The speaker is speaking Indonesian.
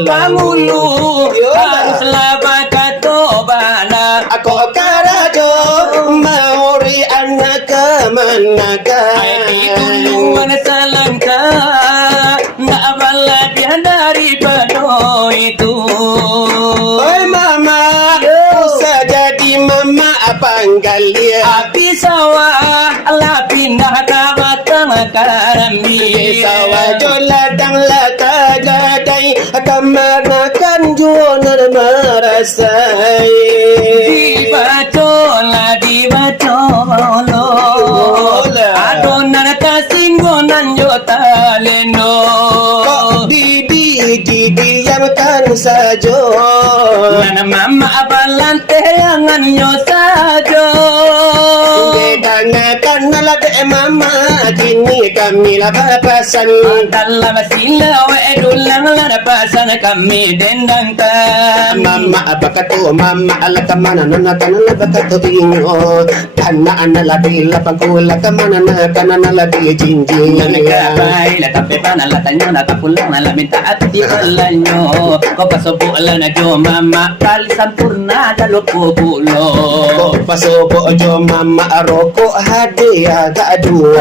Pangulo ang selama bana Ako karajo Maori anak managa Ay tulungan sa langka Naabala dia daripada itu. Oi mama. Usa jadi mama apanggal dia Api sawah ala pindah ke matang karami Sawa joladang laka kemanakan jualan merasai dibacola dibacolo adonan kasinggonan yo taleno kok didi didiamkan saja nana mama abalan teangan yo saja Kanakan de mama kini kami lah papasan Dalam sila wa edulang lana pasan kami dendang kami Mama apa kata mama ala kamana nana kana na bakato ingo kana ana la bila pangkula kamana na kana na la di jinjing Nagkabay, latape pa na latanyo, natapulang na laminta at di wala nyo. Ko pasubo ala na jo mama, kalisan purna dalo pulo Ko pasobo jo mama aroko hadiah ga aduo